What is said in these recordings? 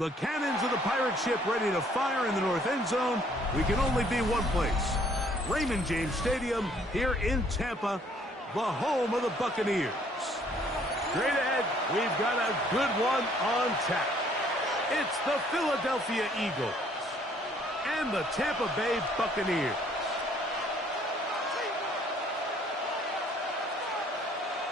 The cannons of the pirate ship ready to fire in the north end zone. We can only be one place. Raymond James Stadium here in Tampa, the home of the Buccaneers. Straight ahead, we've got a good one on tap. It's the Philadelphia Eagles and the Tampa Bay Buccaneers.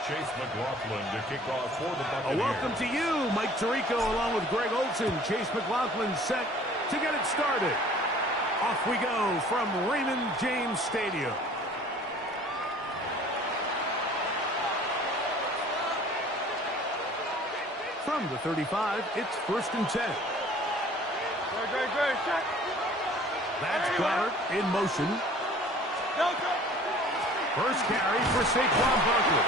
Chase McLaughlin to kick off for the Buccaneers. A welcome to you, Mike Tirico, along with Greg Olson. Chase McLaughlin set to get it started. Off we go from Raymond James Stadium. From the 35, it's 1st and 10. That's Goddard in motion. First carry for Saquon Barkley.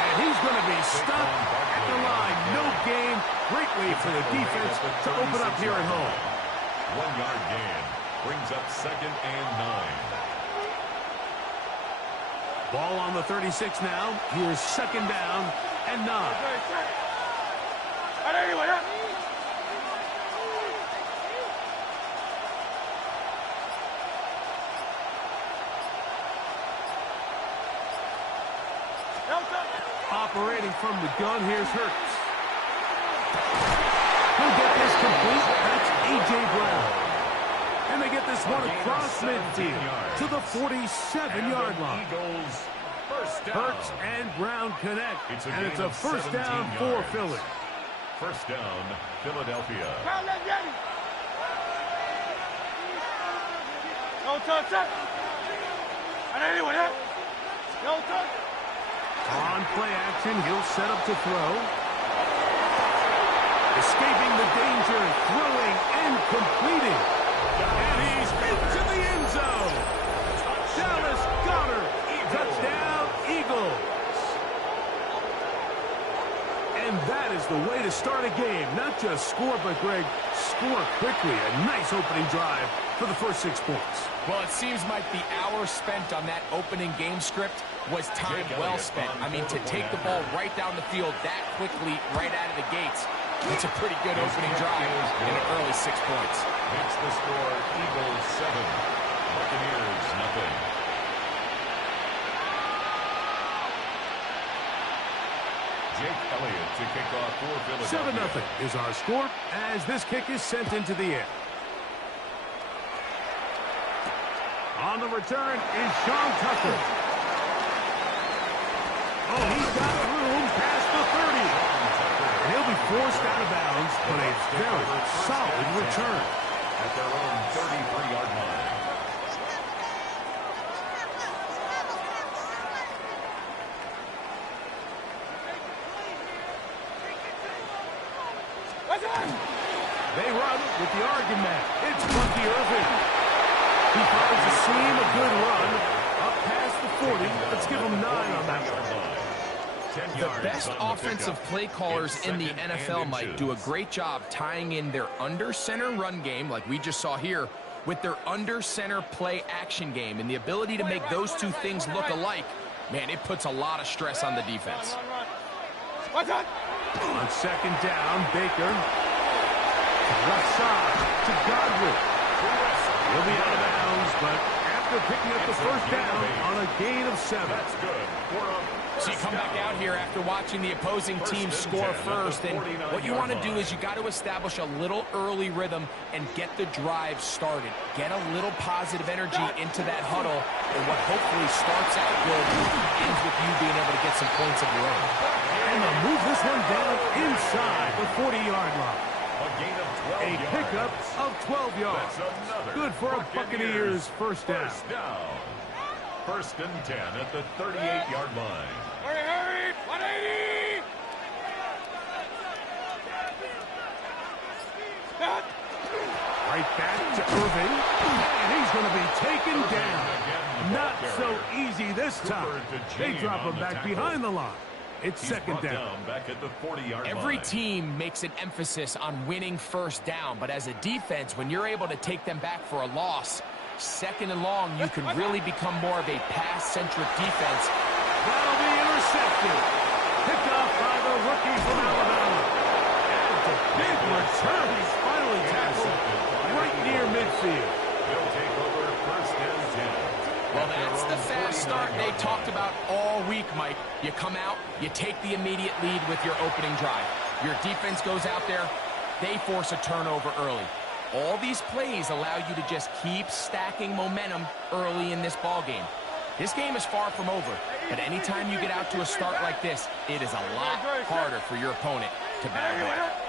And he's going to be stuck at the line. No gain. Great way for the defense to open up here at home. 1-yard gain. Brings up 2nd and 9. Ball on the 36 now. Here's 2nd down and 9. Operating from the gun, here's Hurts. He'll get this complete. That's A.J. Brown. And they get this one across midfield to the 47-yard line. Eagles first down. Hurts and Brown connect. And it's a 1st down for Philly. 1st down, Philadelphia. On play action, he'll set up to throw. Escaping the danger, throwing and completing. And he's into the end zone. Dallas Goddard, touchdown Eagles. And that is the way to start a game. Not just score, but Greg, score quickly. A nice opening drive for the first 6 points. Well, it seems like the hour spent on that opening game script was time well spent. I mean, to take the ball right down the field that quickly, right out of the gates, it's a pretty good opening drive and an early 6 points. Makes the score Eagles 7, Buccaneers nothing. Jake Elliott to kick off for Philadelphia. 7-0 is our score as this kick is sent into the air. On the return is Sean Tucker. Oh, he's got room past the 30. And he'll be forced out of bounds, but a very solid return. At their own 33-yard line. They run with the argument. It's Bucky Irving. He finds the seam, a good run. Up past the 40. Let's give him 9 on that one. The best offensive play callers in the NFL, Mike, do a great job tying in their under-center run game, like we just saw here, with their under-center play action game. And the ability to make those two things look alike, man, it puts a lot of stress on the defense. On 2nd down, Baker. Left side to Godwin. He'll be out of bounds, but after picking up the 1st down on a gain of 7. That's good. So you come back out here after watching the opposing team score first, and what you want to do is you got to establish a little early rhythm and get the drive started. Get a little positive energy into that huddle, and what hopefully starts out good ends with you being able to get some points of your own. And they'll move this one down inside the 40-yard line. A pickup of 12 yards. Good for a Buccaneers 1st down. 1st and 10 at the 38-yard line. Hurry, 180! Right back to Irving. And he's going to be taken down. Not so easy this time. They drop him back behind the line. It's 2nd down. Back at the 40-yard line. Every team makes an emphasis on winning 1st down, but as a defense, when you're able to take them back for a loss, 2nd and long, you can really become more of a pass-centric defense. That'll be intercepted. Picked off by the rookie from Alabama. And to Big return. He's finally tackled right near midfield. They'll take over first and 10. Well, that's the fast start they talked about all week, Mike. You come out, you take the immediate lead with your opening drive. Your defense goes out there, they force a turnover early. All these plays allow you to just keep stacking momentum early in this ball game. This game is far from over, but anytime you get out to a start like this, it is a lot harder for your opponent to battle back.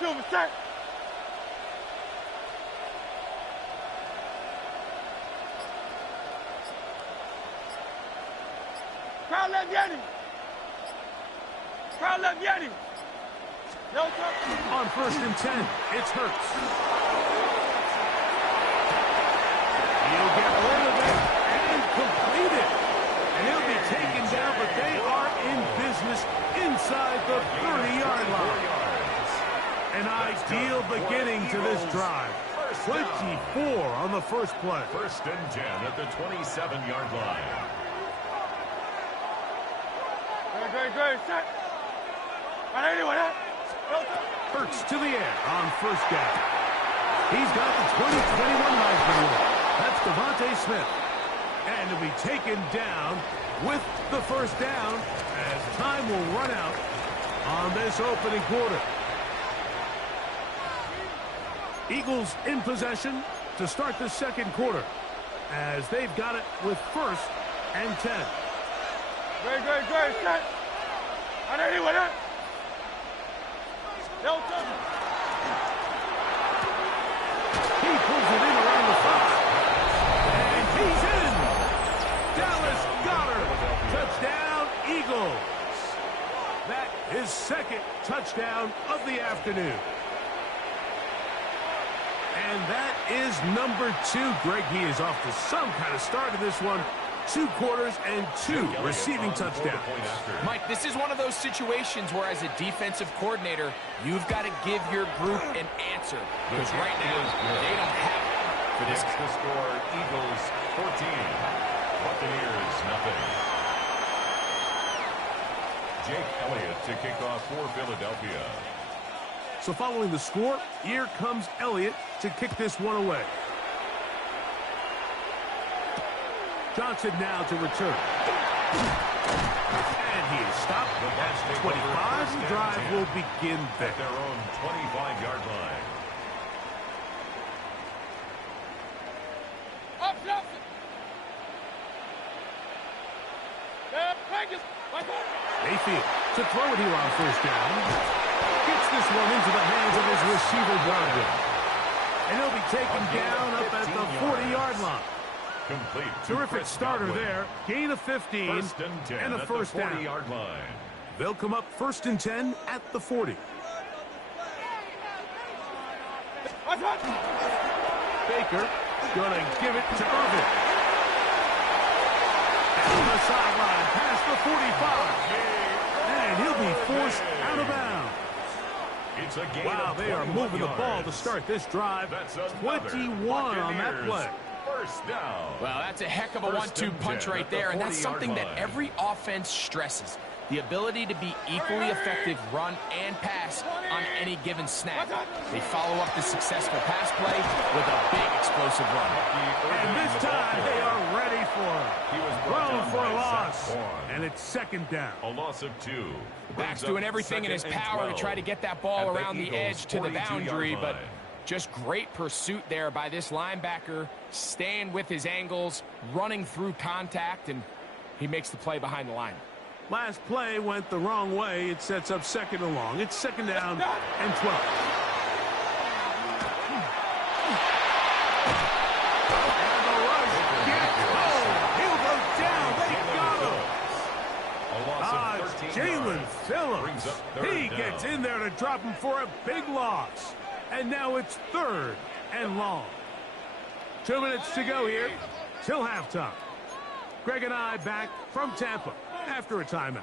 Silver, set. Crowd left Yeti. Crowd left Yeti. No touch. On first and 10, it's Hurts. He'll get rid of it and complete it. And he'll be taken down, but they are in business inside the 30-yard line. An ideal beginning to this drive. 24 on the first play. First and 10 at the 27-yard line. Great, set. Hurts to the air on first down. He's got the 2021 Heisman winner. That's Devontae Smith. And he'll be taken down with the first down as time will run out on this opening quarter. Eagles in possession to start the second quarter as they've got it with first and 10. Great, set. He pulls it in around the 5. And he's in. Dallas Goedert. Touchdown, Eagles. That is second touchdown of the afternoon. And that is number 2. Greg, he is off to some kind of start in this one. 2 quarters and 2 receiving touchdowns. Mike, this is one of those situations where as a defensive coordinator, you've got to give your group an answer. Because right now, they don't have it for this. The score, Eagles 14, Buccaneers nothing. Jake Elliott to kick off for Philadelphia. So following the score, here comes Elliott to kick this one away. Johnson now to return. And he is stopped at 25. The drive will begin there. At their own 25-yard line. Up. Mayfield to throw it here on first down. Gets this one into the hands of his receiver, Broadway. And he'll be taken down up at the 40-yard line. Complete. Terrific starter there. Gain of 15 First and 10 and a first at the down. 40-yard line. They'll come up first and 10 at the 40. Baker gonna give it to Irvin. And the sideline past the 45. And he'll be forced out of bounds. It's a gain Wow, of they are 21 moving the ball to yards. start this drive. That's another 21 on that Buccaneers play. First down. Well, that's a heck of a First 1-2 and punch 10 right at the there, and that's 40-yard something that line. every offense stresses. The ability to be equally effective run and pass on any given snap. They follow up the successful pass play with a big explosive run. And this time they are ready for He was it. brought Thrown down for by a Zach loss. Vaughn. And it's second down. A loss of 2. Backs Brings up doing everything in his second and power to 12 try to get that ball at around the Eagles' edge to the 42-yard boundary, but line. just great pursuit there by this linebacker, staying with his angles, running through contact, and he makes the play behind the line. Last play went the wrong way. It sets up second and long. It's second down and 12. And the rush gets home. He'll go down. They got him. A loss of 13 Jalen yards. Phillips. Brings up third He down. gets in there to drop him for a big loss. And now it's third and long. 2 minutes to go here till halftime. Greg and I back from Tampa after a timeout.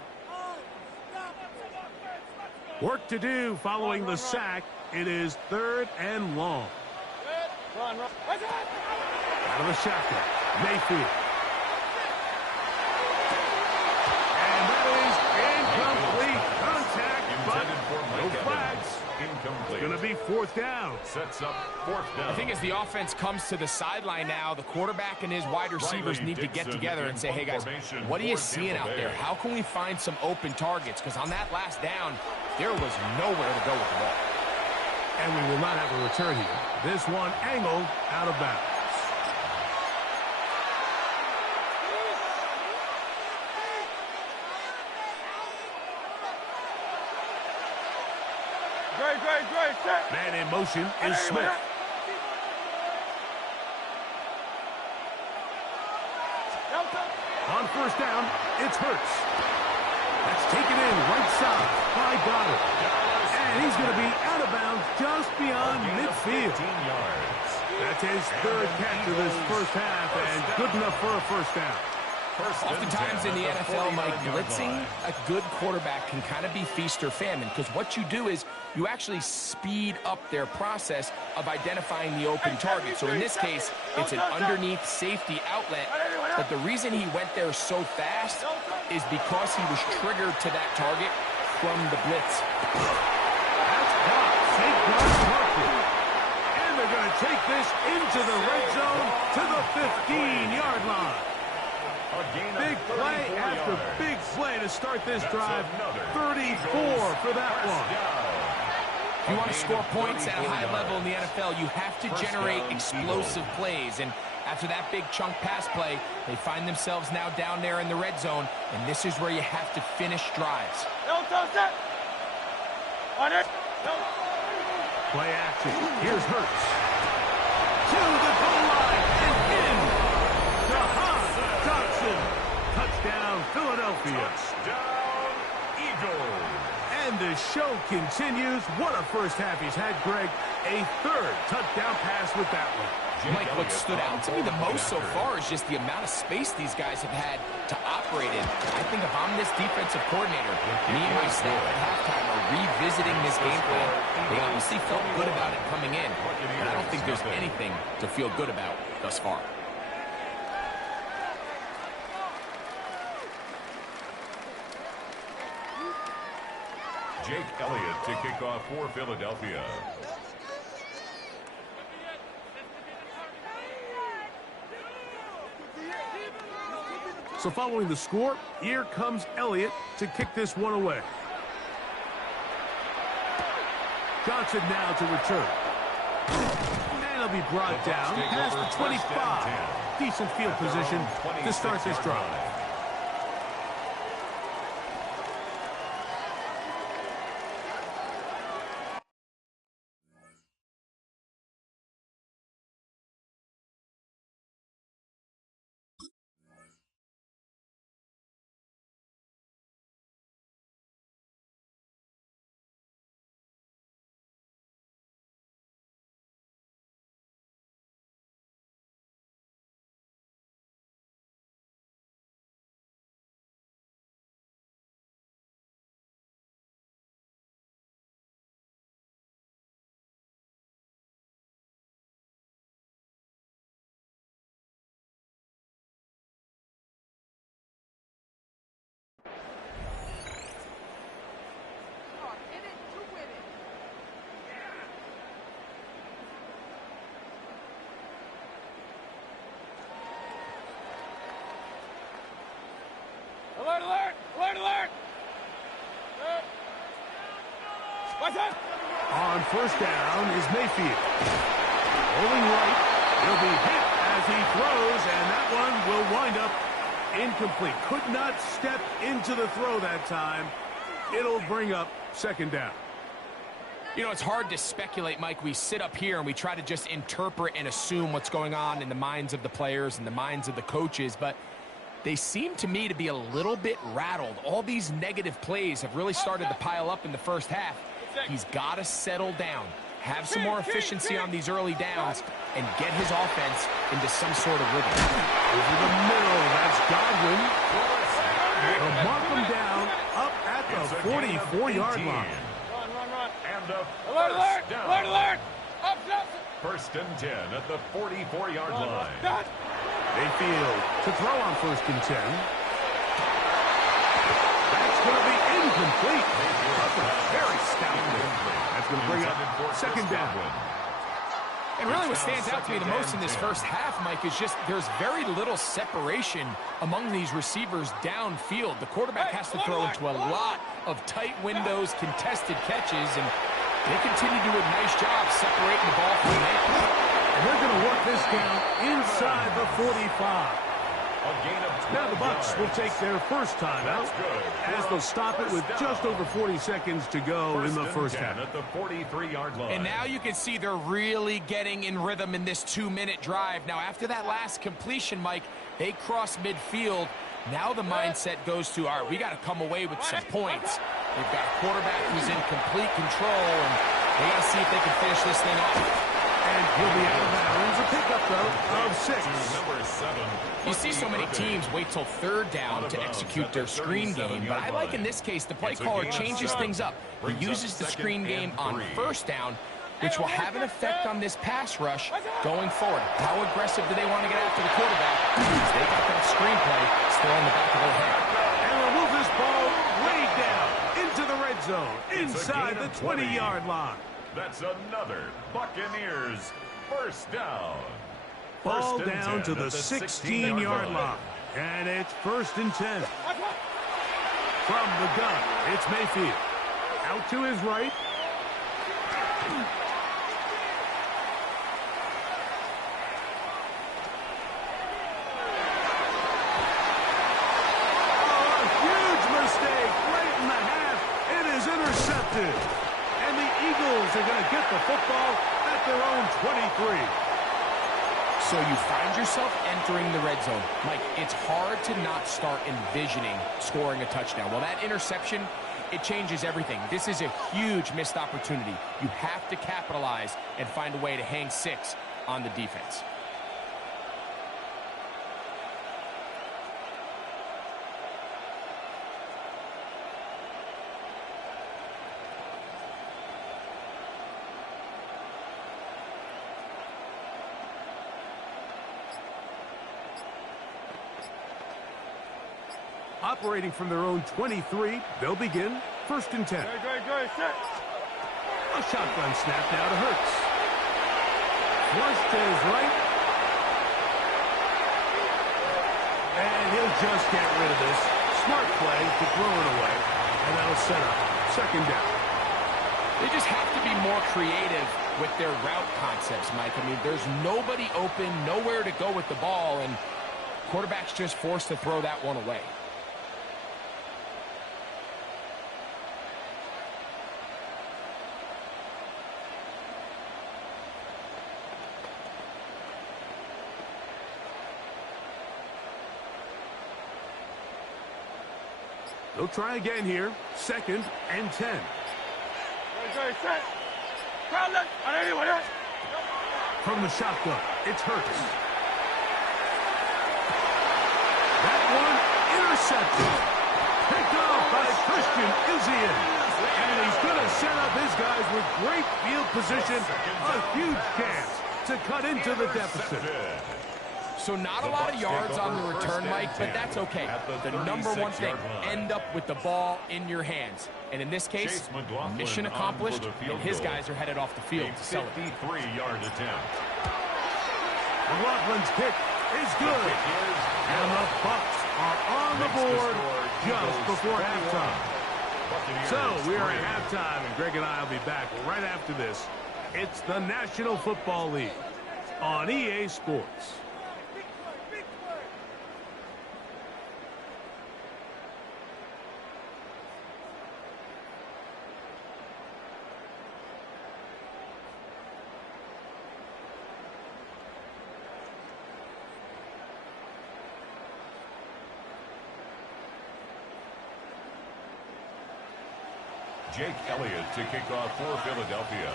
Work to do following the sack. It is third and long. Run. Out of the shotgun. Mayfield. fourth down. Sets up fourth down. I think as the offense comes to the sideline now, the quarterback and his wide receivers need to get together and say, hey, guys, what are you seeing out there? How can we find some open targets? Because on that last down, there was nowhere to go with the ball. And we will not have a return here. This one angled out of bounds. Great, set. Man in motion is Smith. On first down, it's Hurts. That's taken in right side by Goddard. And he's going to be out of bounds just beyond midfield. That's his third catch of this first half, and good enough for a first down. Oftentimes in the NFL, Mike, blitzing a good quarterback can kind of be feast or famine, because what you do is you actually speed up their process of identifying the open target. So in this case, it's an underneath safety outlet, but the reason he went there so fast is because he was triggered to that target from the blitz. That's caught. Saquon Barkley. And they're going to take this into the red zone to the 15-yard line. Big play after big play to start this drive. 34 for that one. If you want to score points at a high level in the NFL, you have to generate explosive plays. And after that big chunk pass play, they find themselves now down there in the red zone. And this is where you have to finish drives. Play action. Here's Hurts. To the goal line and in. Touchdown, Philadelphia. Touchdown, Eagles. And the show continues. What a first half he's had, Greg. A third touchdown pass with that one. Mike, what stood out to me the most so far is just the amount of space these guys have had to operate in. I think if I'm this defensive coordinator, me and my staff at halftime are revisiting this game plan. They obviously felt good about it coming in, but I don't think there's anything to feel good about thus far. Jake Elliott to kick off for Philadelphia. So following the score, here comes Elliott to kick this one away. Johnson now to return. And he'll be brought down past the 25. Decent field position to start this drive. Alert, alert! Alert, alert! What's up? On first down is Mayfield. Rolling right. He'll be hit as he throws, and that one will wind up incomplete. Could not step into the throw that time. It'll bring up second down. You know, it's hard to speculate, Mike. We sit up here and we try to just interpret and assume what's going on in the minds of the players and the minds of the coaches, but they seem to me to be a little bit rattled. All these negative plays have really started to pile up in the first half. He's got to settle down, have some more efficiency on these early downs, and get his offense into some sort of rhythm. Over the middle, that's Godwin. They'll mark him down up at the 44-yard line. Run. And a Alert, alert! down. Alert, alert! Up. First and 10 at the 44-yard line. Done. Mayfield to throw on first and 10. That's going to be incomplete. Very stout. That's going to bring up second down. And really what stands out to me the most in this first half, Mike, is just there's very little separation among these receivers downfield. The quarterback has to throw into a lot of tight windows, contested catches, and they continue to do a nice job separating the ball from the man. And they're going to work this down inside the 45. Now the Bucs will take their first time out as they'll stop it with just over 40 seconds to go in the first half. At the 43-yard line. And now you can see they're really getting in rhythm in this 2-minute drive. Now after that last completion, Mike, they cross midfield. Now the mindset goes to, all right, we got to come away with some points. They've got a quarterback who's in complete control, and they got to see if they can finish this thing off. And he'll be out of bounds. A pickup, though, of 6. Number 7. You see so many teams wait till third down to execute their screen game, but I like in this case the play caller changes things up. He uses the screen game on first down, which will have an effect on this pass rush going forward. How aggressive do they want to get after the quarterback? They got that screenplay still in the back of their head. And we'll move this ball way down into the red zone, inside the 20-yard line. That's another Buccaneers first down. Ball down to the 16-yard line. And it's 1st and 10. From the gun, it's Mayfield. Out to his right. Oh, a huge mistake right in the half. It is intercepted. And the Eagles are going to get the football at their own 23. So you find yourself entering the red zone. Mike, it's hard to not start envisioning scoring a touchdown. Well, that interception, it changes everything. This is a huge missed opportunity. You have to capitalize and find a way to hang 6 on the defense. Operating from their own 23, they'll begin 1st and 10. Good, set. A shotgun snap now to Hurts. Flush to his right. And he'll just get rid of this. Smart play to throw it away. And that'll set up 2nd down. They just have to be more creative with their route concepts, Mike. I mean, there's nobody open, nowhere to go with the ball, and quarterback's just forced to throw that one away. They'll try again here. 2nd and 10. Good, set. Crowd left. From the shotgun, it's Hurts. That one intercepted. Picked off by Christian Izien. And he's going to set up his guys with great field position. A huge chance to cut into the deficit. So not a lot of yards on the return, Mike, but that's okay. The number one thing, end up with the ball in your hands. And in this case, mission accomplished, and his guys are headed off the field to celebrate. 53-yard attempt. McLaughlin's kick is good. And the Bucs are on the board just before halftime. So we are at halftime, and Greg and I will be back right after this. It's the National Football League on EA Sports. Jake Elliott to kick off for Philadelphia.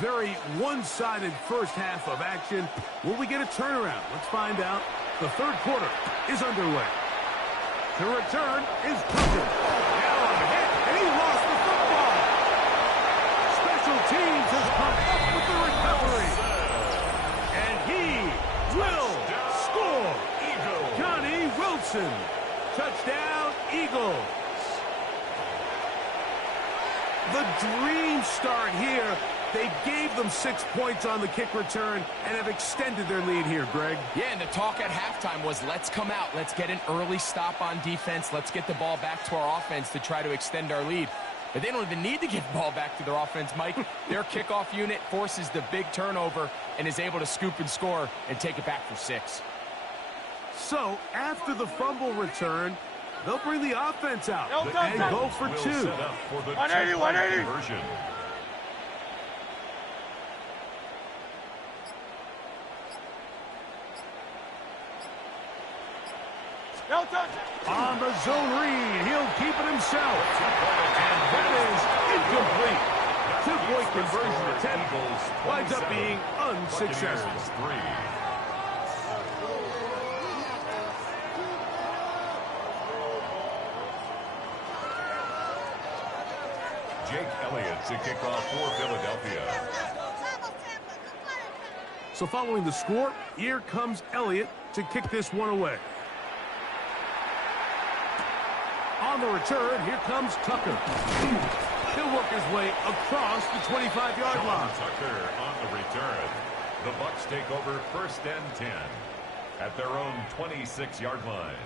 Very one-sided first half of action. Will we get a turnaround? Let's find out. The 3rd quarter is underway. The return is Tucker. Now on a hit, and he lost the football. Special teams has come up with the recovery. And he will score. Johnny Wilson. Touchdown, Eagles. The dream start here. They gave them 6 points on the kick return and have extended their lead here, Greg. Yeah, and the talk at halftime was, let's come out, let's get an early stop on defense, let's get the ball back to our offense to try to extend our lead. But they don't even need to give the ball back to their offense, Mike. Their kickoff unit forces the big turnover and is able to scoop and score and take it back for 6. So, after the fumble return, they'll bring the offense out and go for 2. Set up for the 180, 180. conversion. No touch. On the zone read, he'll keep it himself. And that is incomplete. 2-point conversion attempt winds up being unsuccessful. Jake Elliott to kick off for Philadelphia. So following the score, here comes Elliott to kick this one away. On the return, here comes Tucker. He'll work his way across the 25-yard line. Tucker on the return. The Bucs take over 1st and 10 at their own 26-yard line.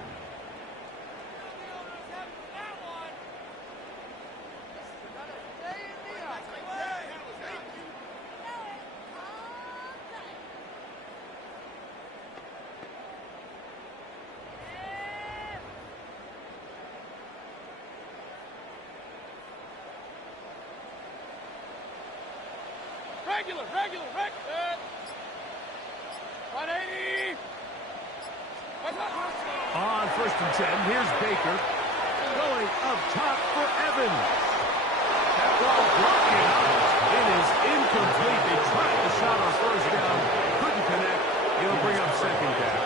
Regular. 180. On 1st and 10, here's Baker. Going up top for Evans. That ball blocking. It is incomplete. They tried the shot on 1st down. Couldn't connect. It'll bring up 2nd down.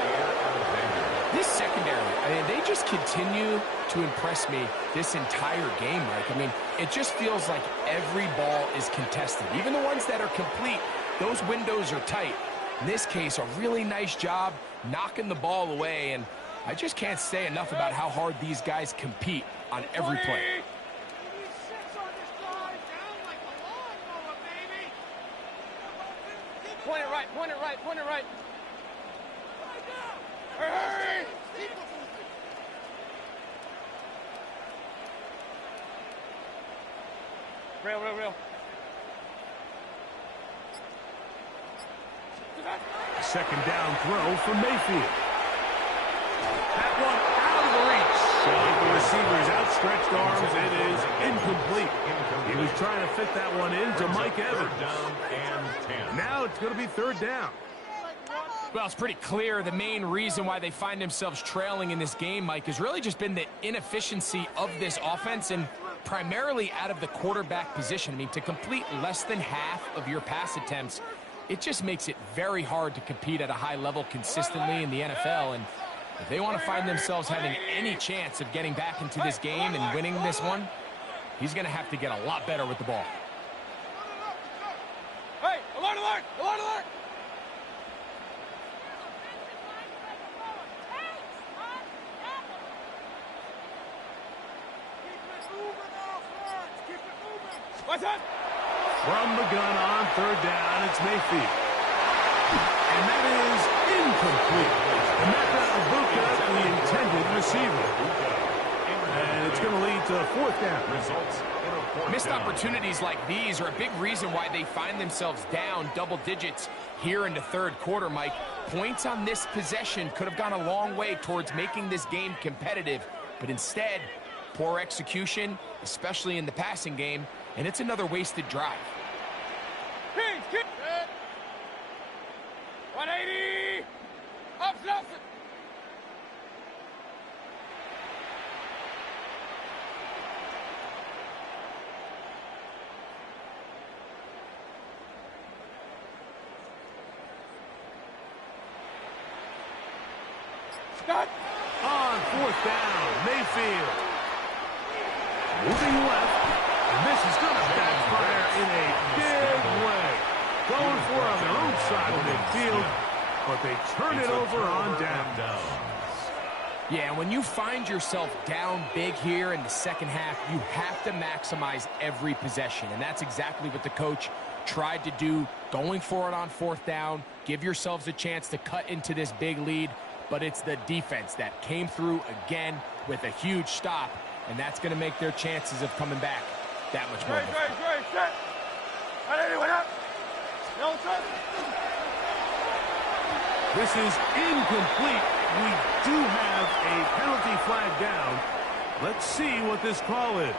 This secondary, I mean, they just continue to impress me this entire game, Mike. I mean, it just feels like every ball is contested. Even the ones that are complete, those windows are tight. In this case, a really nice job knocking the ball away, and I just can't say enough about how hard these guys compete on every play. Point it right. Hurry! Real. Second down throw for Mayfield. That one out of the reach. The receiver's outstretched arms. It is incomplete. He was trying to fit that one into Mike Evans. Down and 10. Now it's going to be 3rd down. Well, it's pretty clear the main reason why they find themselves trailing in this game, Mike, has really just been the inefficiency of this offense and primarily out of the quarterback position. I mean, to complete less than half of your pass attempts, it just makes it very hard to compete at a high level consistently in the NFL. And if they want to find themselves having any chance of getting back into this game and winning this one, he's going to have to get a lot better with the ball. Hey, alert! What's up? From the gun on 3rd down, it's Mayfield. And that is incomplete. Emeka Egbuka, the intended receiver. And it's going to lead to 4th down. Results in a 4th Missed down. opportunities like these are a big reason why they find themselves down double digits here in the 3rd quarter, Mike. Points on this possession could have gone a long way towards making this game competitive, but instead, poor execution, especially in the passing game, and it's another wasted drive. Kings, 180. Up, Nelson. Stop. On 4th down, Mayfield. Moving left. And this is going to backfire in a big way. Going for on their own side of midfield, but they turn it over on down. Yeah, when you find yourself down big here in the second half, you have to maximize every possession. And that's exactly what the coach tried to do, going for it on fourth down. Give yourselves a chance to cut into this big lead. But it's the defense that came through again with a huge stop. And that's going to make their chances of coming back that much more difficult. This is incomplete. We do have a penalty flag down. Let's see what this call is.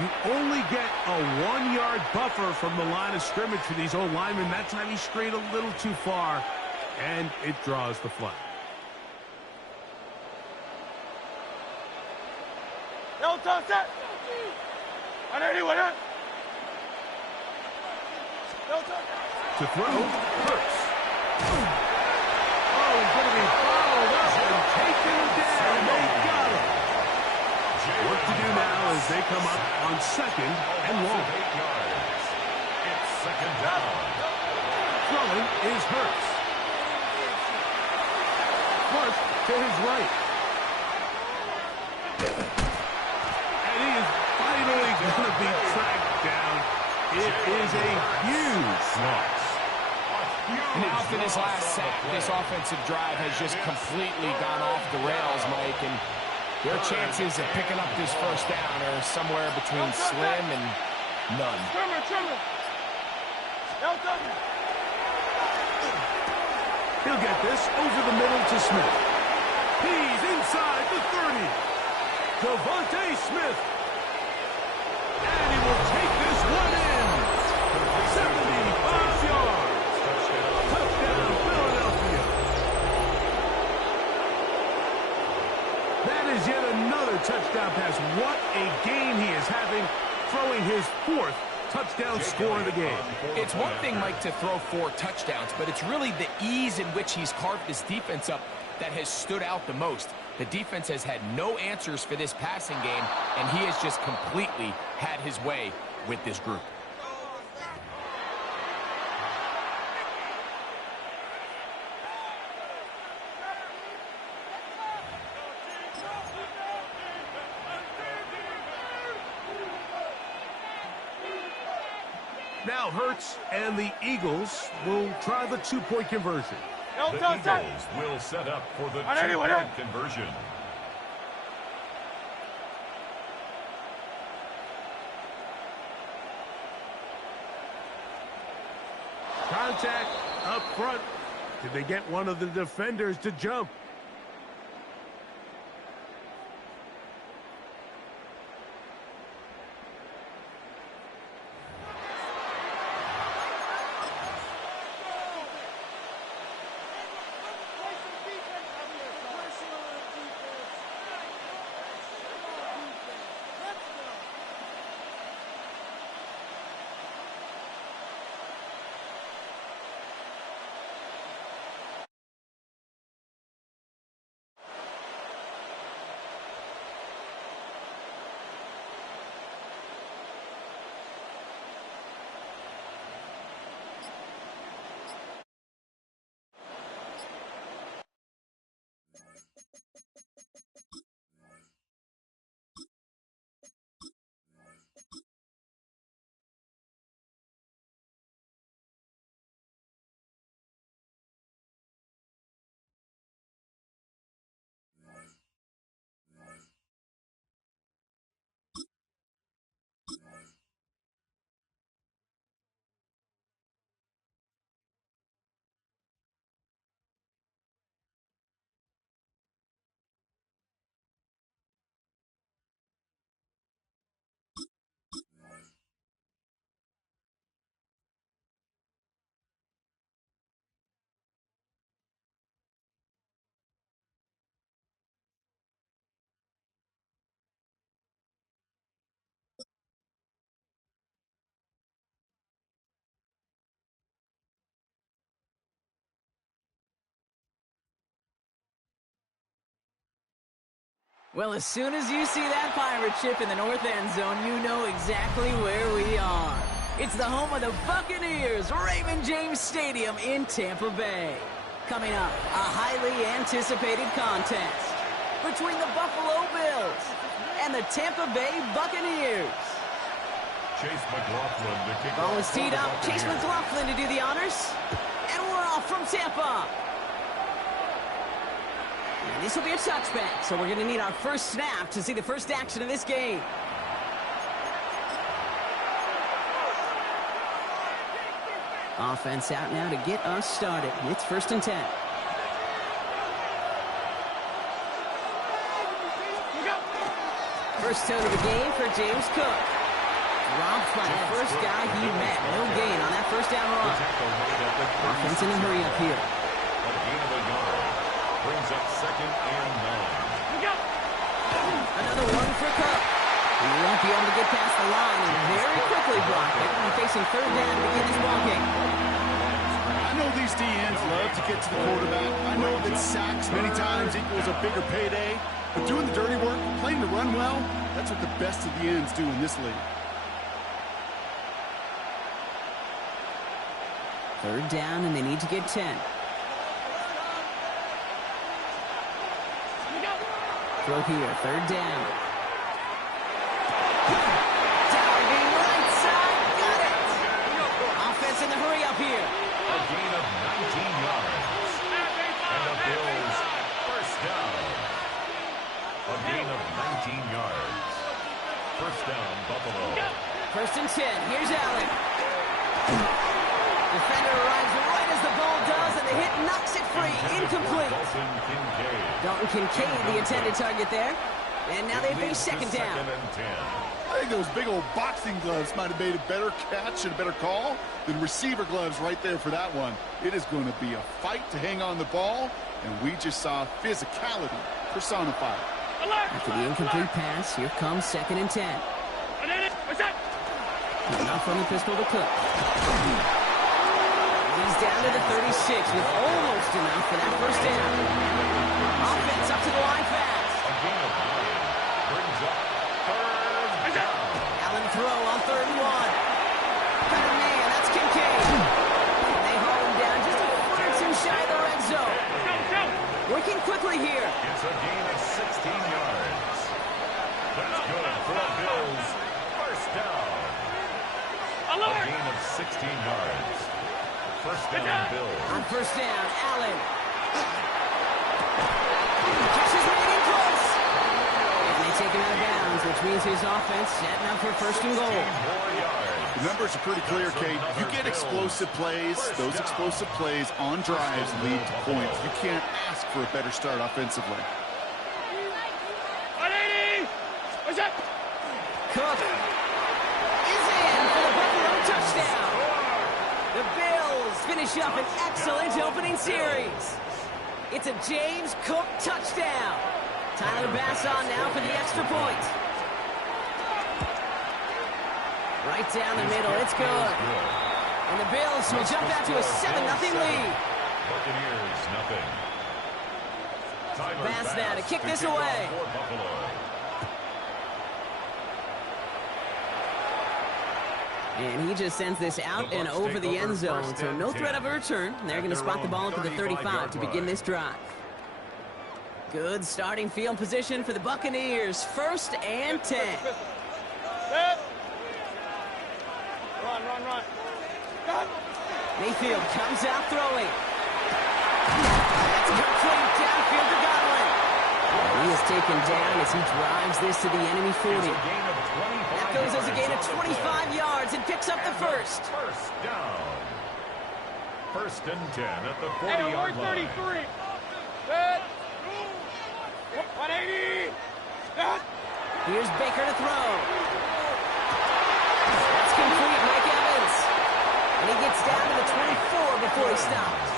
You only get a 1-yard buffer from the line of scrimmage for these old linemen. That time he strayed a little too far, and it draws the flag. To throw, Hurts. Oh, he's going to be fouled up and taken down. They got him. What to do now as they come up on 2nd and long. It's 2nd down. Throwing is Hurts. Clark to his right. And he is finally going to be tracked down. It is a huge loss. Now after this last sack, this offensive drive has just completely gone off the rails, Mike, and their chances of picking up this first down are somewhere between slim and none. He'll get this over the middle to Smith. He's inside the 30. Devontae Smith. And he will take this one in. 75 yards. Touchdown, Philadelphia. That is yet another touchdown pass. What a game he is having, throwing his 4th touchdown score of the game. It's one thing, Mike, to throw 4 touchdowns, but it's really the ease in which he's carved this defense up that has stood out the most. The defense has had no answers for this passing game, and he has just completely had his way with this group. Now Hurts and the Eagles will try the 2-point conversion. The Eagles will set up for the 2-point conversion. Contact up front. Did they get one of the defenders to jump? Well, as soon as you see that pirate ship in the north end zone, you know exactly where we are. It's the home of the Buccaneers, Raymond James Stadium in Tampa Bay. Coming up, a highly anticipated contest between the Buffalo Bills and the Tampa Bay Buccaneers. Chase McLaughlin to kick Ball off is teed for the up. Chase Buccaneers. McLaughlin to do the honors. And we're off from Tampa. And this will be a touchback, so we're going to need our first snap to see the first action of this game. Offense out now to get us started. It's 1st and 10. First tone of the game for James Cook. Dropped by the first guy he met. No gain on that first down run. Offense in a hurry up here. A gain of a yard. Brings up 2nd and 9. Another one for Cook. He won't be able to get past the line and very quickly blocked it. We're facing 3rd down to begin this ball game. I know these DNs love to get to the quarterback. I know that sacks many times equals a bigger payday. But doing the dirty work, playing to run well, that's what the best of the ends do in this league. 3rd down, and they need to get 10. Throw here, 3rd down. Diving right side, got it! Offense in the hurry up here. A gain of 19 yards. And the Bills first down. A gain of 19 yards. First down, Buffalo. 1st and 10. Here's Allen. Defender arrives right as the ball does, and the hit knocks it free. Incomplete. Dalton Kincaid, the intended target there. And now they face 2nd down. 2nd and 10. I think those big old boxing gloves might have made a better catch and a better call than receiver gloves right there for that one. It is going to be a fight to hang on the ball, and we just saw physicality personified. After the incomplete pass, here comes 2nd and 10. Enough from the pistol to Cook. He's down to the 36 with almost enough for that first down. Offense up to the line fast. A gain of 9. Brings up 3rd down. Allen throw on 3rd and 1. Got a man, that's Kincaid. They haul him down just a foot or two shy of the red zone. Working quickly here. It's a gain of 16 yards. That's good for the Bills. First down. A gain of 16 yards. First down, Bills. On 1st down, Allen. Catch is made in close. And they take him out of bounds, which means his offense setting up for 1st and goal. 4 yards. The numbers are pretty clear, Kate. You get explosive plays. Those explosive plays on drives lead to points. You can't ask for a better start offensively. Cook is in for the Buffalo touchdown. The Bills finish up an excellent opening series. It's a James Cook touchdown. Tyler Bass on now for the extra point. Right down the middle, it's good. And the Bills will jump out to a 7-0 lead. Buccaneers, nothing. Tyler Bass now to kick this away. for Buffalo. And he just sends this out and over the end zone, so no threat of a return. They're going to spot the ball up to the 35 to begin this drive. Good starting field position for the Buccaneers. 1st and 10. Run. Mayfield comes out throwing. That's complete downfield to Godwin. He is taken down as he drives this to the enemy 40. That goes as a gain of 25 yards and picks up the first. First down. 1st and 10 at the 40-yard line. 133. 180. Here's Baker to throw. That's complete, Mike Evans. And he gets down to the 24 before he stops.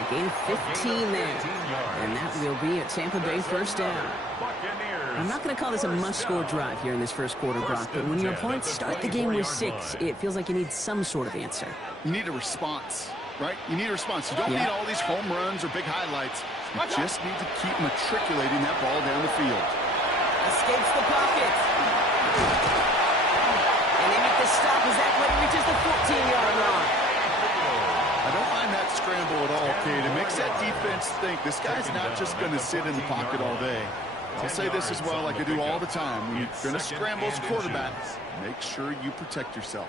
A gain of 15 there. And that will be a Tampa Bay 1st down. I'm not going to call this a must-score drive here in this first quarter, Brock, but when your opponents start the game with 6, it feels like you need some sort of answer. You need a response, right? You need a response. You don't need all these home runs or big highlights. You just need to keep matriculating that ball down the field. Escapes the pocket. And they make the stop as that play reaches the 14-yard line. I don't mind that scramble at all, Kate. It makes starts to think this guy's not just going to sit in the pocket all day. I'll say this as well, like I do all the time. When you're going to scramble as a quarterback, make sure you protect yourself.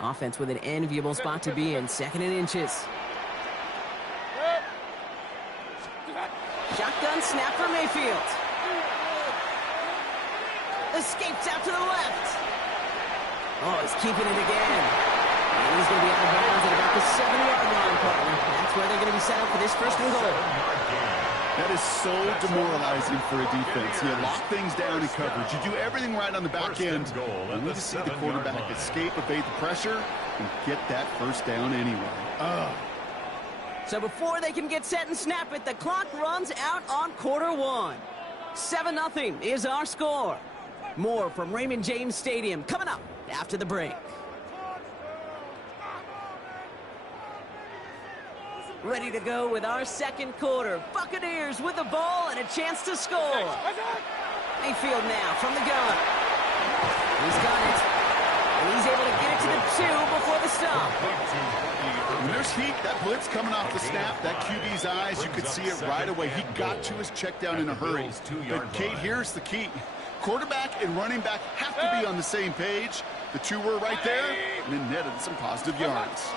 Offense with an enviable spot to be in, 2nd and inches. Shotgun snap for Mayfield. Escapes out to the left. Oh, he's keeping it again. And he's going to be out of bounds at about the 7-yard line, partner. That's where they're going to be set up for this 1st and goal. That is so demoralizing for a defense. You lock things down in coverage. You do everything right on the back end. Only to see the quarterback escape, evade the pressure, and get that 1st down anyway. So before they can get set and snap it, the clock runs out on quarter 1. 7-0 is our score. More from Raymond James Stadium coming up after the break. Ready to go with our 2nd quarter. Buccaneers with the ball and a chance to score. Mayfield now from the gun. He's got it. And he's able to get it to the 2 before the stop. When there's heat, that blitz coming off the snap, that QB's eyes, you could see it right away. He got to his check down in a hurry. But, Kate, here's the key. Quarterback and running back have to be on the same page. The 2 were right there, and it netted some positive yards.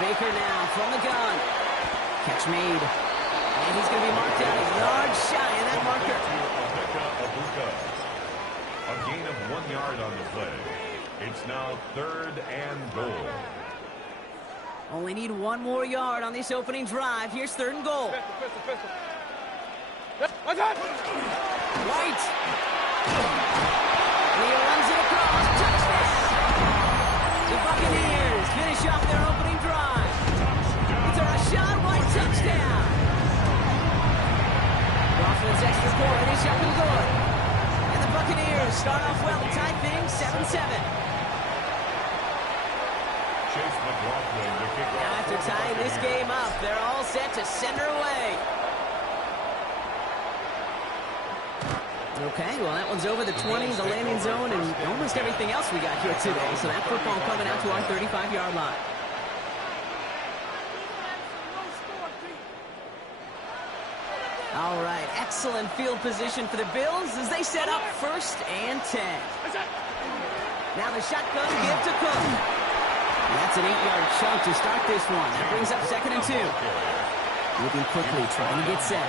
Baker now from the gun. Catch made. And he's going to be marked out a yard shy of that marker. A gain of 1 yard on the play. It's now 3rd and goal. Only need 1 more yard on this opening drive. Here's 3rd and goal. White. He runs it across. Touchdown. The Buccaneers finish off their opening drive. It's a Rashad White touchdown. Offense extra point is up and good. And the Buccaneers start off well to tie things 7-7. Now after tying this game up, they're all set to send her away. Okay, well, that one's over the 20, the landing zone, and almost everything else we got here today. So that football coming out to our 35-yard line. All right, excellent field position for the Bills as they set up 1st and 10. Now the shotgun give to Cook. That's an 8-yard chunk to start this one. That brings up 2nd and 2. Moving quickly, trying to get set.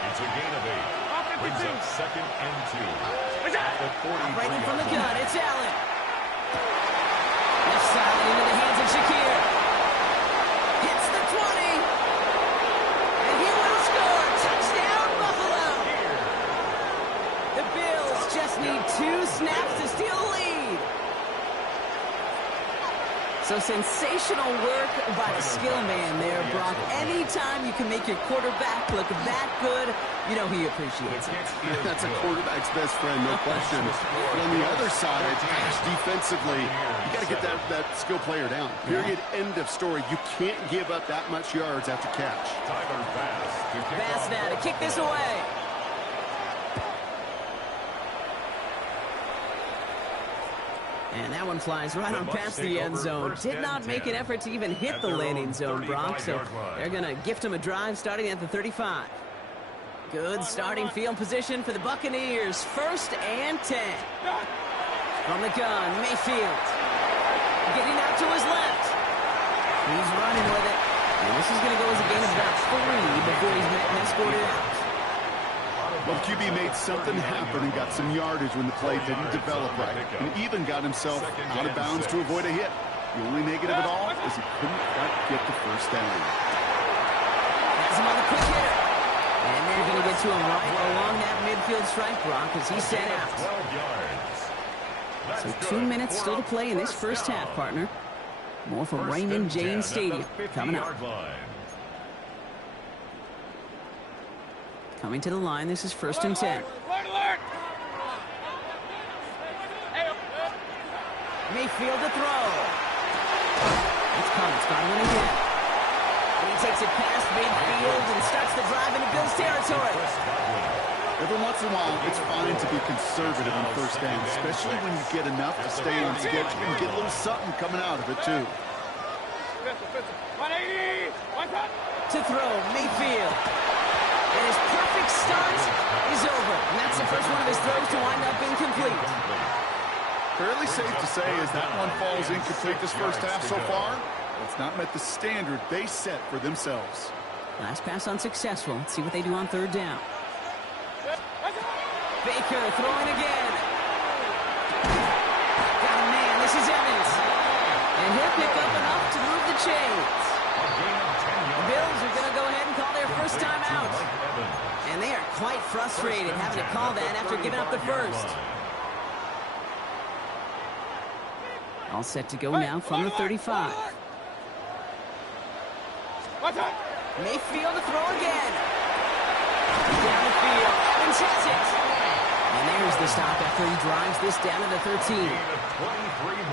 It's a gain of 8. Brings up 2nd and 2. Operating from the gun, it's Allen. Left side into the hands of Shakir. Hits the 20. And he will score. Touchdown, Buffalo. The Bills just need 2 snaps to steal the lead. So sensational work by the skill man there, Brock. Anytime you can make your quarterback look that good, you know he appreciates it. That's a quarterback's best friend, no question. But on the other side, defensively, you got to get that skill player down. Period. End of story. You can't give up that much yards after catch. Bass now to kick this away. And that one flies right on past the end zone. Did not make an effort to even hit the landing zone, Brock. So they're going to gift him a drive starting at the 35. Good starting field position for the Buccaneers. 1st and 10. From the gun, Mayfield. Getting out to his left. He's running with it. And this is going to go as a gain of about 3 before he's met and escorted out. Well, QB made something happen and got some yardage when the play didn't develop right. And even got himself out of bounds to avoid a hit. The only negative at all is he couldn't quite get the 1st down. Has him on the quick hitter. And they're going to get to him right along that midfield strike, Brock, as he's set out. So 2 minutes still to play in this 1st half, partner. More from Raymond James Stadium coming up. Coming to the line, this is 1st and 10. Mayfield to throw. It's Cummins, got one again. And he takes it past midfield and starts the drive into Bills territory. Every once in a while, it's fine to be conservative on first down, especially when you get enough to stay on schedule and get a little something coming out of it, too. 180! To throw, Mayfield. And his perfect start is over. And that's the first one of his throws to wind up incomplete. Fairly safe to say as that one falls incomplete this first half so far, it's not met the standard they set for themselves. Last pass unsuccessful. Let's see what they do on third down. Baker throwing again. Got a man. This is Evans. And he'll pick up enough to move the chains. The Bills are going to go ahead and call their first time out. And they are quite frustrated having to call that after giving up the first. All set to go now from the 35. Mayfield to throw again. Down the field. Evans has it. And there's the stop after he drives this down to the 13.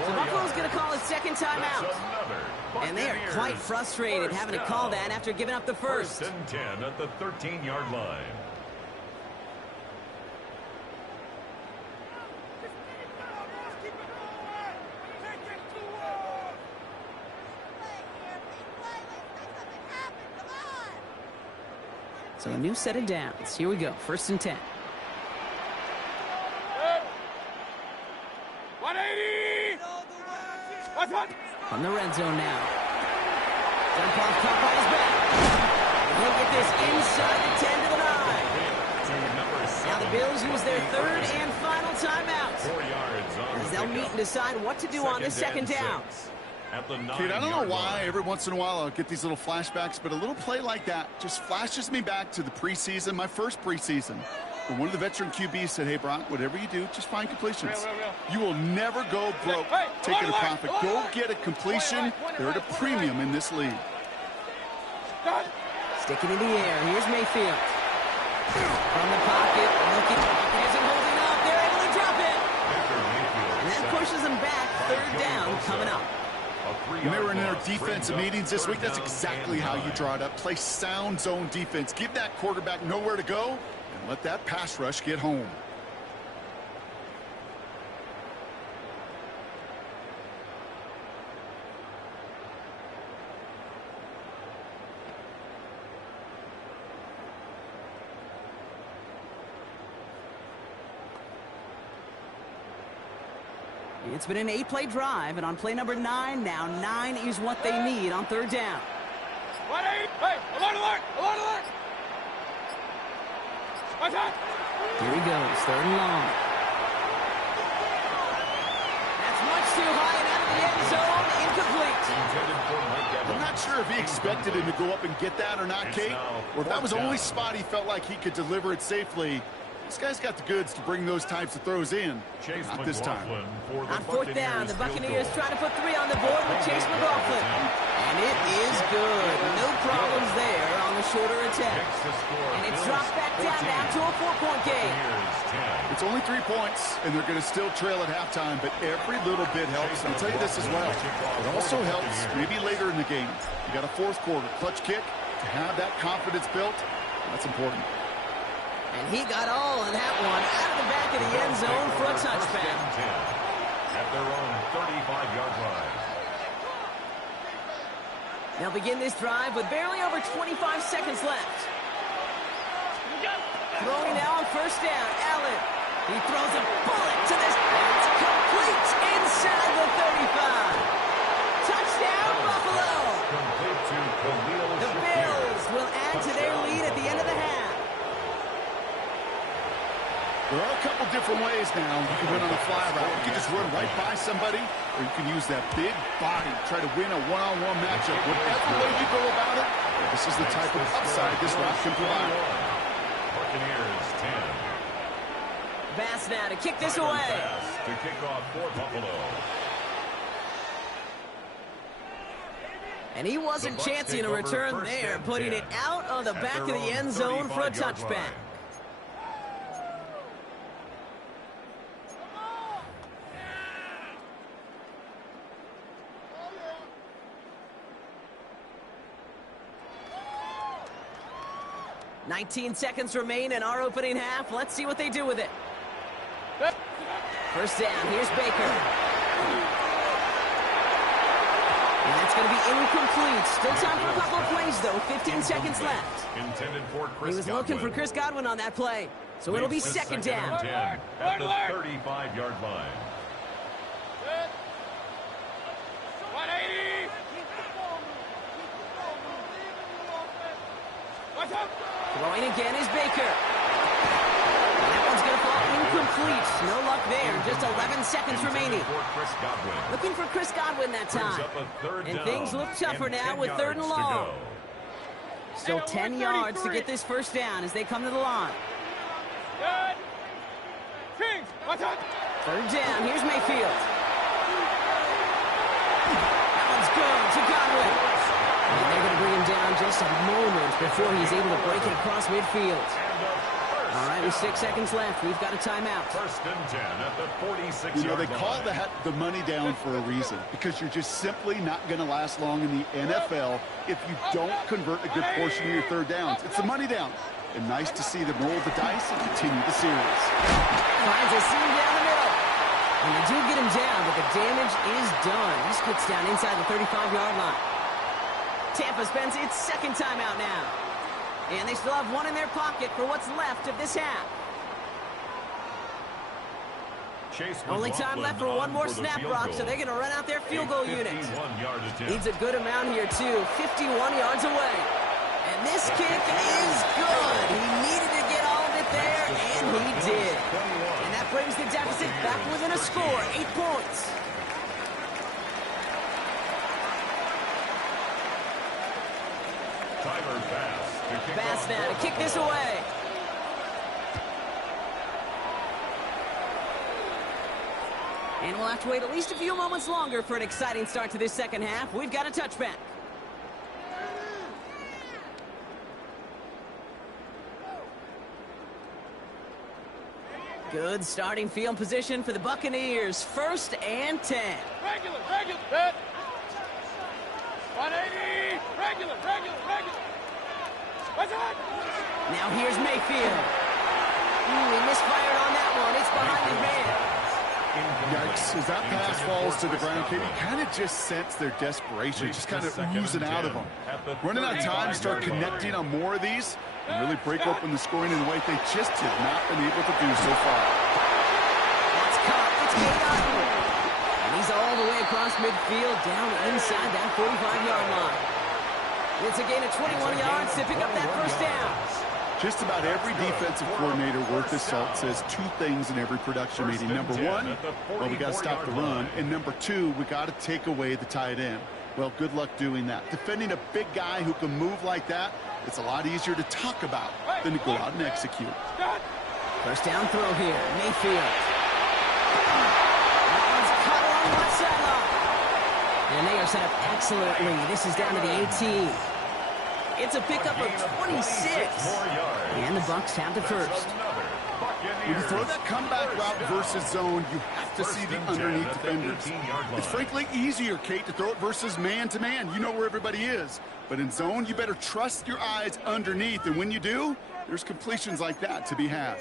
So Buffalo's going to call his second timeout. And they are quite frustrated having to call that after giving up the first. 1st and 10 at the 13-yard line. So a new set of downs. Here we go. 1st and 10. 180! From the red zone now. Dump off caught by his back. He'll get this inside the 10 to the 9. Now the Bills use their third and final timeout. 4 yards on As they'll meet and decide what to do on this second down. Kid, I don't know why every once in a while I'll get these little flashbacks, but a little play like that just flashes me back to the preseason, my first preseason. Where one of the veteran QBs said, hey, Brock, whatever you do, just find completions. You will never go broke taking a profit. Go get a completion. They're at a premium in this league. Sticking in the air. Here's Mayfield. From the pocket. Looking. Isn't holding up. They're able to drop it. And that pushes them back. Third down coming up. When they were in their defensive meetings this week, that's exactly how you draw it up. Play sound zone defense. Give that quarterback nowhere to go, and let that pass rush get home. It's been an 8-play drive, and on play number 9, now 9 is what they need on third down. 180! Hey, alert! Here he goes, third and long. That's much too high and out of the end zone, incomplete. I'm not sure if he expected him to go up and get that or not, Kate, or if that was the only spot he felt like he could deliver it safely. This guy's got the goods to bring those types of throws in. Not this time. On fourth down, the Buccaneers trying to put 3 on the board with Chase McLaughlin. And it is good. No problems there on the shorter attempt. And it's dropped back down now to a 4-point game. It's only 3 points, and they're going to still trail at halftime, but every little bit helps. And I'll tell you this as well. It also helps maybe later in the game. You got a fourth quarter clutch kick to have that confidence built. That's important. And he got all of that one out of the back of the end zone for a touchback. At their own 35-yard line. They'll begin this drive with barely over 25 seconds left. Throwing now on first down, Allen. He throws a bullet to this. It's complete inside the 35. Touchdown, Buffalo. The Bills will add to their lead at the end of the half. There are a couple different ways now you can win on a fly route. You can just run right by somebody, or you can use that big body, try to win a one-on-one matchup. Whatever way you go about it, this is the type of upside this route can provide. Buccaneers 10. Bass now to kick this away. To kick off for Buffalo. And he wasn't chancing a return there, putting it out of the back of the end zone for a touchback. 19 seconds remain in our opening half. Let's see what they do with it. First down, here's Baker. And that's going to be incomplete. Still time for a couple of plays, though. 15 seconds left. Intended for Chris He was looking for Chris Godwin on that play. So it'll be second down. And 10 at the 35-yard line. 180. Watch out. Throwing again is Baker. That one's going to fall incomplete. No luck there. Just 11 seconds remaining. Looking for Chris Godwin that time. And things look tougher now with 3rd and long. Still 10 yards to get this first down as they come to the line. Good. Kings, watch out. 3rd down. Here's Mayfield. That one's good to Godwin. And they're going to bring him down just a moment before he's able to break it across midfield. All right, with 6 seconds left, we've got a timeout. 1st and 10 at the 46-yard line. You know, they call that the money down for a reason, because you're just simply not going to last long in the NFL if you don't convert a good portion of your 3rd downs. It's the money down. And nice to see them roll the dice and continue the series. Finds a seam down the middle. And they do get him down, but the damage is done. This gets down inside the 35-yard line. Tampa spends its 2nd timeout now. And they still have one in their pocket for what's left of this half. Only time left for one more snap, Brock, so they're going to run out their field goal unit. Needs a good amount here, too. 51 yards away. And this kick is good. He needed to get all of it there, and he did. And that brings the deficit back within a score, 8 points. Pass now to kick this away. And we'll have to wait at least a few moments longer for an exciting start to this second half. We've got a touchback. Good starting field position for the Buccaneers. 1st and 10. Regular. Good. 180. Regular. Watch out. Now here's Mayfield. He misfired on that one. It's behind his man. Yikes, as that pass falls to the ground, Katie, kind of just sense their desperation, just kind of oozing out of them. Running out of time to start connecting on more of these and really break open the scoring in a way they just have not been able to do so far. That's caught. It's Godwin. And he's all the way across midfield, down inside that 45-yard line. It's a gain of 21 yards to pick up that first down. Just about every defensive coordinator worth his salt says 2 things in every production meeting. Number 1, well, we got to stop the run. And number 2, we got to take away the tight end. Well, good luck doing that. Defending a big guy who can move like that, it's a lot easier to talk about than to go out and execute. First down throw here. Mayfield. That one's caught along the left sideline. And they are set up excellently. This is down to the 18. It's a pickup of 26. And the Bucs have the first. When you throw that comeback route versus zone, you have to see the underneath defenders. It's frankly easier, Kate, to throw it versus man-to-man. You know where everybody is. But in zone, you better trust your eyes underneath. And when you do, there's completions like that to be had.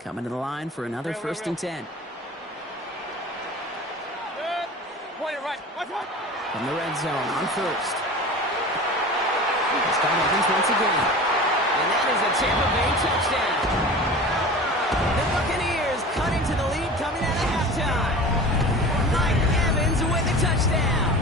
Coming to the line for another 1st and 10. From the red zone on 1st. It's Scott Evans once again. And that is a Tampa Bay touchdown. The Buccaneers cut into the lead coming out of halftime. Mike Evans with a touchdown.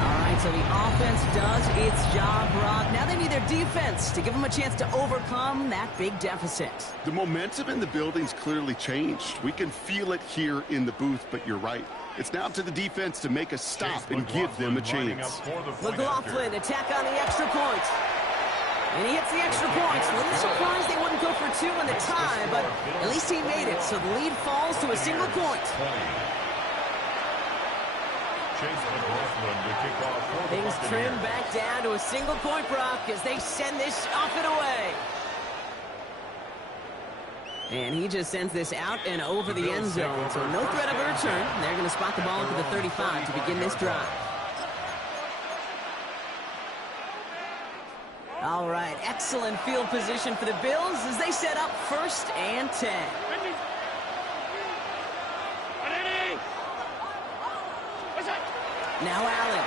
All right, so the offense does its job, Brock. Now they need their defense to give them a chance to overcome that big deficit. The momentum in the building's clearly changed. We can feel it here in the booth, but you're right. It's now to the defense to make a stop and give them a chance. McLaughlin attack on the extra point. And he hits the extra point. A little surprised they wouldn't go for 2 in the tie, but at least he made it, so the lead falls to a single point. Things trim back down to a single point, Brock, as they send this off and away. And he just sends this out and over the end zone. So no threat of a return. They're going to spot the ball at the 35 to begin this drive. All right, excellent field position for the Bills as they set up 1st and 10. Now Allen.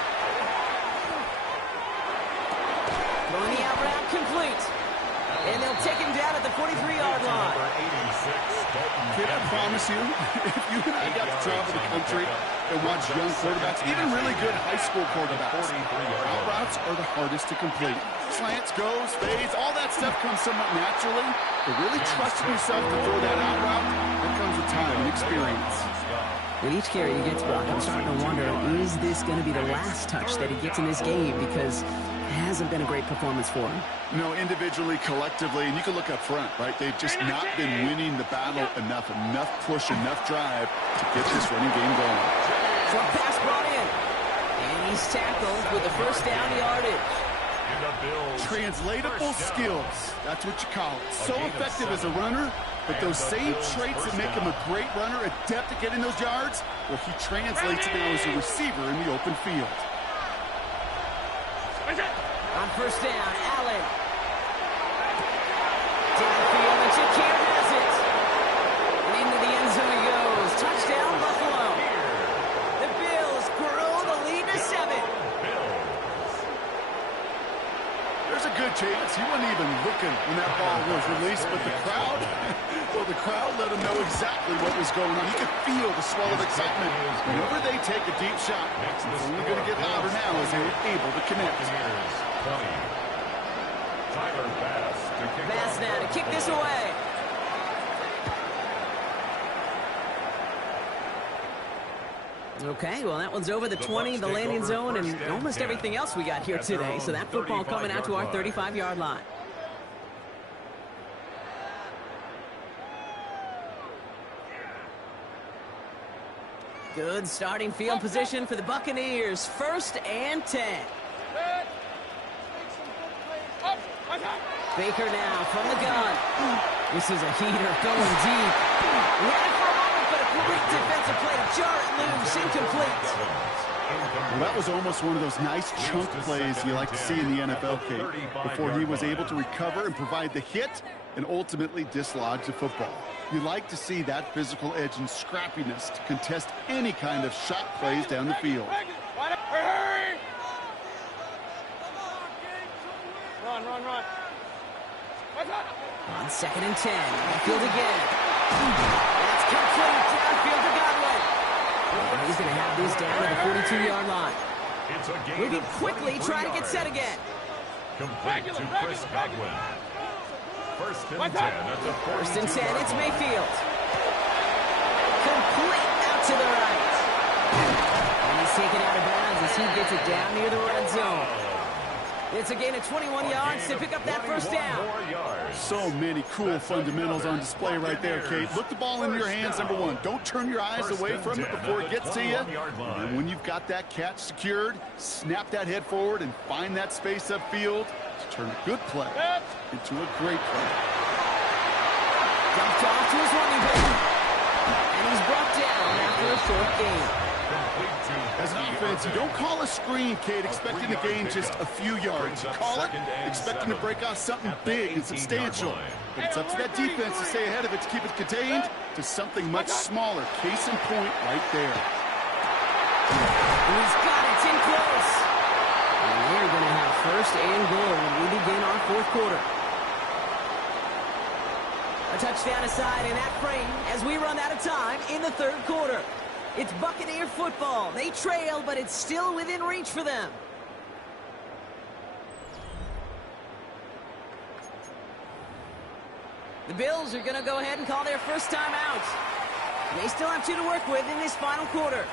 Throwing the out route complete. And they'll take him down at the 43-yard line. Kid, I promise you, if you and I got to travel the country and watch young quarterbacks, even really good high school quarterbacks, out routes are the hardest to complete. Slants, goes, fades, all that stuff comes somewhat naturally, but really trusting yourself to throw that out route, that comes with time and experience. With each carry he gets, Brock, I'm starting to wonder, is this going to be the last touch that he gets in this game? Because it hasn't been a great performance for him. No, individually, collectively, and you can look up front, right? They've just not been winning the battle enough push, enough drive to get this running game going. Short pass brought in. And he's tackled with the 1st down yardage. Translatable skills. That's what you call it. So effective as a runner, but those same traits that make him a great runner, adept at getting those yards, well, he translates it now as a receiver in the open field. On 1st down, Allen. Downfield, and Shakir has it. And into the end zone he goes. Touchdown, Buffalo. The Bills grow the lead to 7. There's a good chance he wasn't even looking when that ball was released, but the crowd, well, the crowd let him know exactly what was going on. He could feel the swell of excitement. Whenever they take a deep shot, it's only going to get louder now as they were able to connect. Bass now to kick this away. Okay, well, that one's over the 20, the landing zone, and almost everything else we got here today. So that football coming out to our 35-yard line. Good starting field position for the Buccaneers. 1st and 10. Baker now from the gun. This is a heater going deep. Ran it for a moment, but a great defensive play to jar it loose. Incomplete. Well, that was almost one of those nice chunk plays you like to see in the NFL, Kate, before he was able to recover and provide the hit and ultimately dislodge the football. You like to see that physical edge and scrappiness to contest any kind of shot plays down the field. Run. On 2nd and 10. Field again. That's complete. Downfield to Godwin. And he's going to have this down at the 42-yard line. Moving quickly, trying to get set again. Complete to Chris Godwin. 1st and 10 at the 1st and 10, it's Mayfield. Complete out to the right. And he's taken out of bounds as he gets it down near the red zone. It's a gain of 21 yards to pick up that 1st down. So many cool fundamentals on display right there, Kate. Look the ball into your hands, number one. Don't turn your eyes away from it before it gets to you. And when you've got that catch secured, snap that head forward and find that space upfield to turn a good play into a great play. Dumped off to his running back. And he's brought down after a short gain. As an offense, you don't call a screen, Kate, expecting to gain just a few yards. You call it expecting to break off something big and substantial. But it's up to that defense to stay ahead of it, to keep it contained to something much smaller. Case in point right there. He's got it. It's in close. And we're going to have 1st and goal when we begin our 4th quarter. A touchdown aside in that frame as we run out of time in the 3rd quarter. It's Buccaneer football. They trail, but it's still within reach for them. The Bills are going to go ahead and call their 1st timeout. They still have 2 to work with in this final quarter.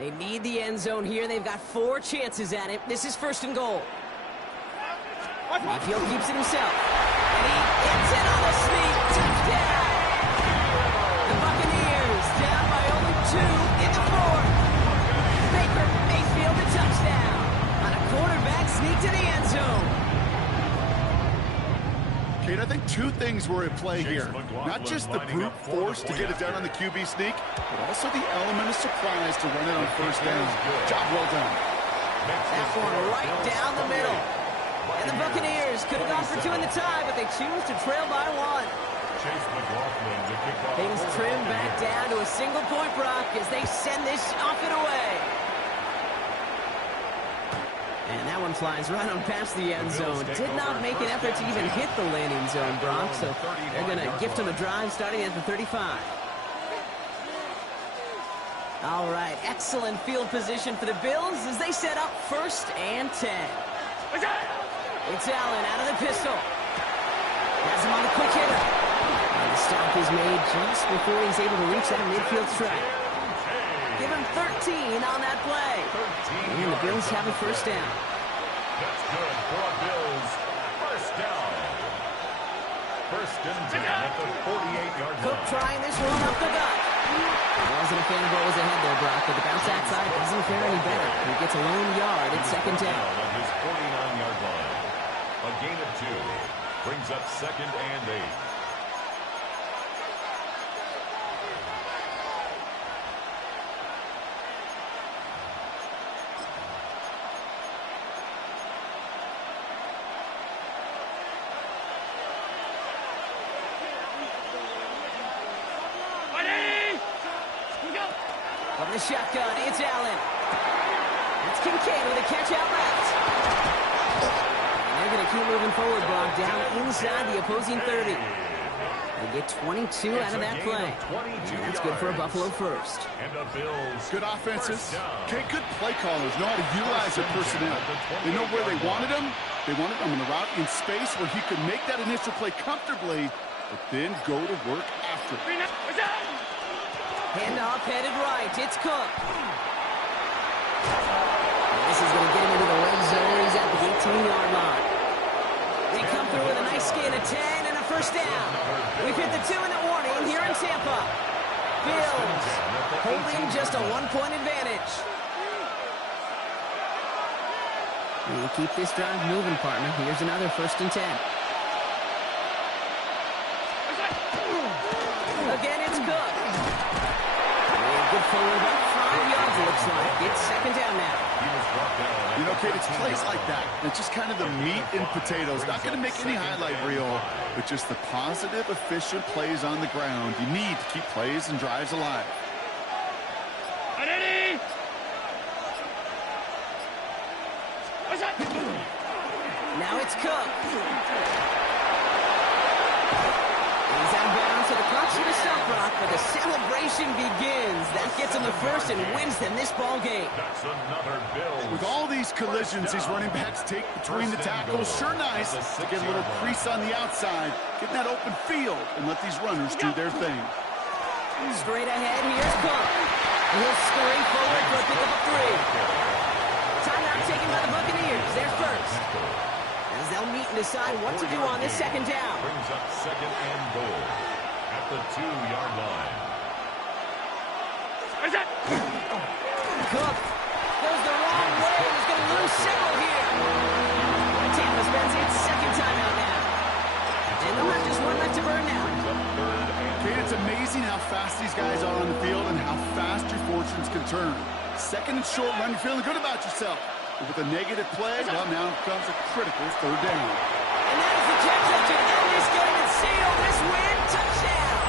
They need the end zone here. They've got 4 chances at it. This is 1st and goal. Mayfield keeps it himself. And he hits it on the sneak. Touchdown! The Buccaneers down by only 2 in the 4th. two things were at play here. Not just the brute force to get it done on the QB sneak, but also the element of surprise to run it on first down. Job well done. That one right down the middle. And the Buccaneers could have gone for 2 in the tie, but they choose to trail by 1. Things trim back down to a single point, Brock, as they send this off and away. And that one flies right on past the end zone. Did not make an effort to even hit the landing zone, Brock, so they're going to gift him a drive starting at the 35. All right, excellent field position for the Bills as they set up 1st and 10. It's Allen out of the pistol. Has him on the quick hitter. And the stop is made just before he's able to reach that midfield strike. Give him 13 on that play. And the Bills have a 1st down. That's good for the Bills. 1st down. 1st and 10 at the 48-yard line. Cook trying this one up the gut. Wasn't a fan of what was ahead there, Brock, but the bounce outside doesn't fare any better. He gets a lone yard at 2nd down. On his 49-yard line. A gain of 2 brings up 2nd and 8. From the shotgun, it's Allen. It's Kincaid with a catch out left. And they're going to keep moving forward, Brock, down inside the opposing 30. They get 22 out of that play. And that's good for a Buffalo 1st. And the Bills. Good offenses. Okay, good play callers know how to utilize their personnel. They know where they wanted him. They wanted him in a route in space where he could make that initial play comfortably, but then go to work after. Handoff headed right. It's Cook. And this is going to get him into the red zone. He's at the 18-yard line. They come through with a nice gain of 10 and a 1st down. We've hit the 2-minute warning here in Tampa. Bills holding just a 1-point advantage. We'll keep this drive moving, partner. Here's another 1st and 10. Again, it's Cook. Good forward, about 5 yards, it looks like. It's 2nd down now. You know, Kate, it's plays like that. It's just kind of the meat and potatoes. Not going to make any highlight reel, but just the positive, efficient plays on the ground. You need to keep plays and drives alive. Now it's Cook. He's out of bounds, so the clock should have stopped, Brock, but the celebration begins. That gets him the 1st and wins them this ball game. That's another Bills. With all these collisions these running backs take between the tackles, sure nice to get a little crease on the outside, get that open field, and let these runners do their thing. Straight ahead, here's Cook. He'll scurry forward for a pick up of 3. Timeout taken by the Buccaneers. They're 1st. As they'll meet and decide what to do on this 2nd down. Brings up 2nd and goal at the 2-yard line. Cook goes the wrong way and is going to lose several here. Tampa spends its 2nd timeout now. And they'll have just 1 left to burn now. Kate, it's amazing how fast these guys are on the field and how fast your fortunes can turn. 2nd and short run, you're feeling good about yourself. But with a negative play, well, now comes a critical 3rd down. And that is the catch up to end this game and seal this win. Touchdown!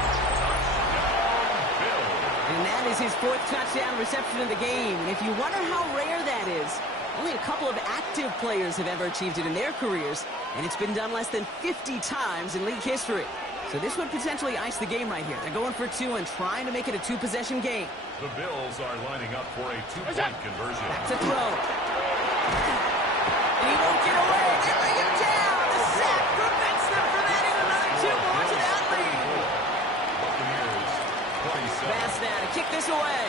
And that is his 4th touchdown reception of the game. And if you wonder how rare that is, only a couple of active players have ever achieved it in their careers, and it's been done less than 50 times in league history. So this would potentially ice the game right here. They're going for 2 and trying to make it a 2-possession game. The Bills are lining up for a 2-point conversion. Back to throw. And he won't get away. They bring him down. The sack prevents them from adding another 2 more to that lead. Buccaneers, 27. Pass now to kick this away.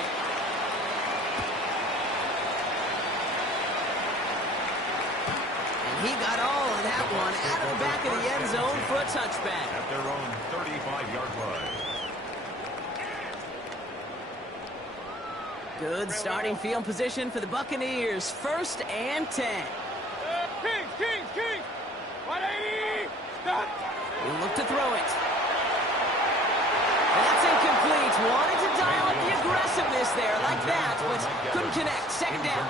And he got all of that one out of the back of the end zone for a touchback. At their own 35-yard line. Good starting field position for the Buccaneers. 1st and 10. Kings! 180! Stop! He'll look to throw it. And that's incomplete. Wanted to dial up the aggressiveness there like that, but couldn't connect. Second down.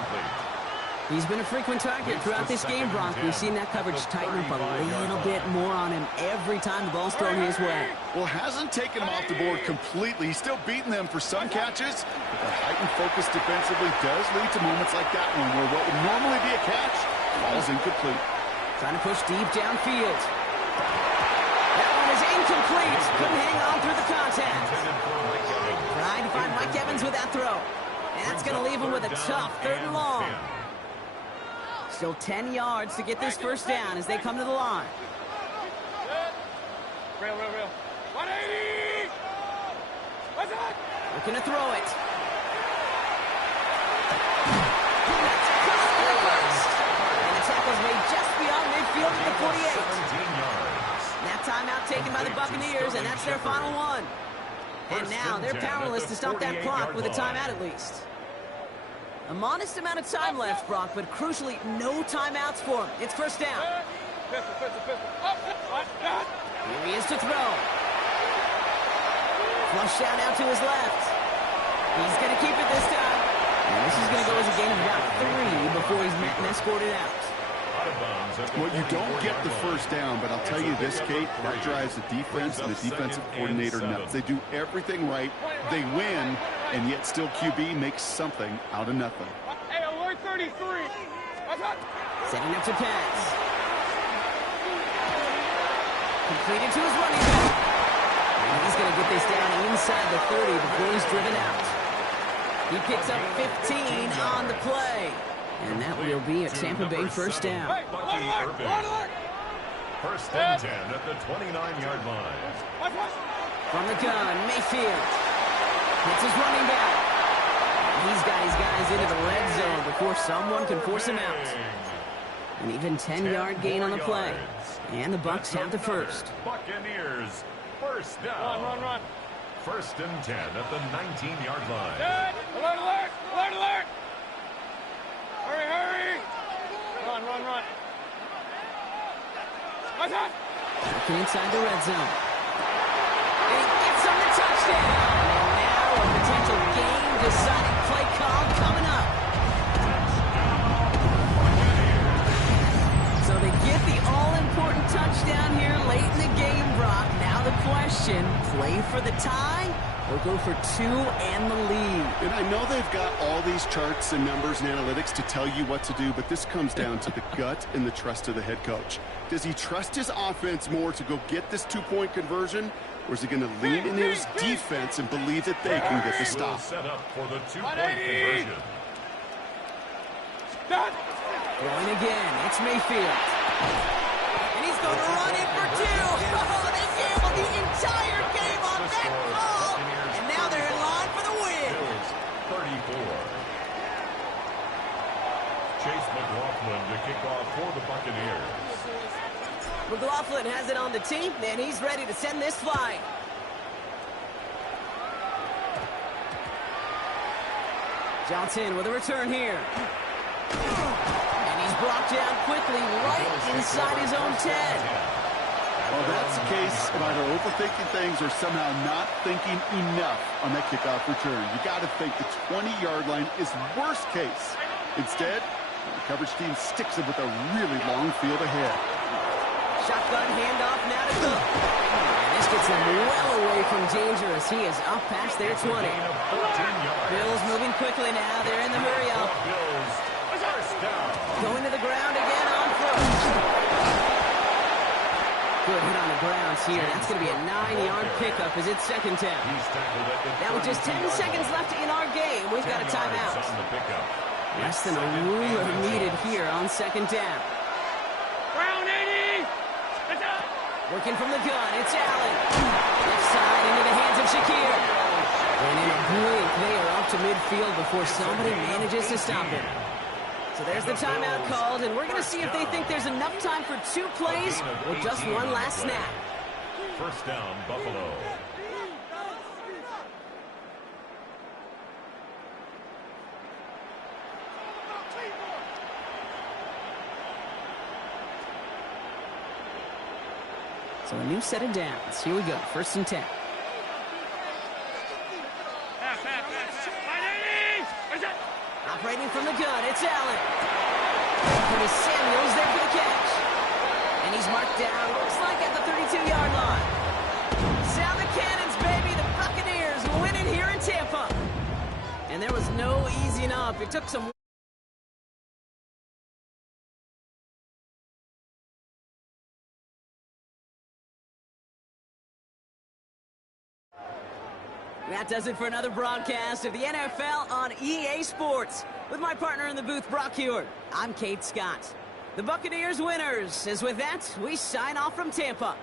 He's been a frequent target throughout this game, Brock. We've seen that coverage tighten up a little bit more on him every time the ball's thrown his way. Well, hasn't taken him off the board completely. He's still beating them for some catches, but the heightened focus defensively does lead to moments like that one where what would normally be a catch falls incomplete. Trying to push deep downfield. That one is incomplete. Couldn't hang on through the contact. Trying to find Mike Evans with that throw. And that's going to leave him with a tough 3rd and long. Still 10 yards to get this first down as they come to the line. Real. 180! What's that? Looking to throw it. That's caught for the first. And the tackle's made just beyond midfield to the 48. That timeout taken by the Buccaneers, and that's their final one. And now they're powerless to stop that clock with a timeout at least. A modest amount of time left, Brock, but crucially, no timeouts for him. It's first down. Pistol. Here he is to throw. Flush down out to his left. He's going to keep it this time. And this is going to go as a gain of about 3 before he's met and escorted out. Well, you don't get the first down, but I'll tell you this, Kate, that drives the defense and the defensive coordinator nuts. They do everything right, they win, and yet still QB makes something out of nothing. Hey, alert 33. What's that? Setting up to pass. Completed to his running back. And he's going to get this down inside the 30 before he's driven out. He picks up 15 on the play. And that will be a Tampa Bay first down. Hey, alert! First and 10 at the 29-yard line. From the gun, Mayfield. Hits his running back. He's got his guys into the red zone before someone can force him out. An even 10-yard gain on the play. And the Bucs have the first. Buccaneers, first down. Run. First and 10 at the 19-yard line. Dead. Alert! Hurry! Run. What's that? Looking inside the red zone. And he gets on the touchdown. And now a potential game-deciding play call coming up. So they get the all-important touchdown here late in the game, Brock. Now the question, play for the tie or go for 2 and the lead? And I know they've got all these charts and numbers and analytics to tell you what to do, but this comes down to the gut and the trust of the head coach. Does he trust his offense more to go get this 2-point conversion, or is he going to lean in his defense and believe that they can get the stop? Set up for the 2-point conversion. Going again, it's Mayfield. And he's going to run in for 2. Oh, they gambled the entire game on that call. And now they're in line for the win. 34. Chase McLaughlin to kick off for the Buccaneers. McLaughlin has it on the tee, and he's ready to send this flying. Johnson with a return here. And he's brought down quickly right inside his own 10. Well, that's the case of either overthinking things or somehow not thinking enough on that kickoff return. You got to think the 20-yard line is worst case. Instead, the coverage team sticks it with a really long field ahead. Shotgun handoff now to Cook. And this gets him well away from danger as he is up past their 20. Bills moving quickly now. They're in the hurry-up. Going to the ground again on foot. Good hit on the grounds here. That's going to be a 9-yard pickup as it's second down. Now with just 10 seconds left in our game, we've got a timeout. Less than a ruler needed here on second down. Round 80! Working from the gun, it's Allen. Left side into the hands of Shakir. And in a blink, they are up to midfield before somebody manages to stop him. So there's the timeout called, and we're going to see if they think there's enough time for 2 plays or just one last snap. First down, Buffalo. So a new set of downs. Here we go, 1st and 10. Operating from the gun, it's Allen. Curtis Samuels there for the catch. And he's marked down, looks like at the 32-yard line. Sound the cannons, baby. The Buccaneers win it here in Tampa. And there was no easing up. It took some... That does it for another broadcast of the NFL on EA Sports. With my partner in the booth, Brock Hewitt, I'm Kate Scott. The Buccaneers winners. As with that, we sign off from Tampa.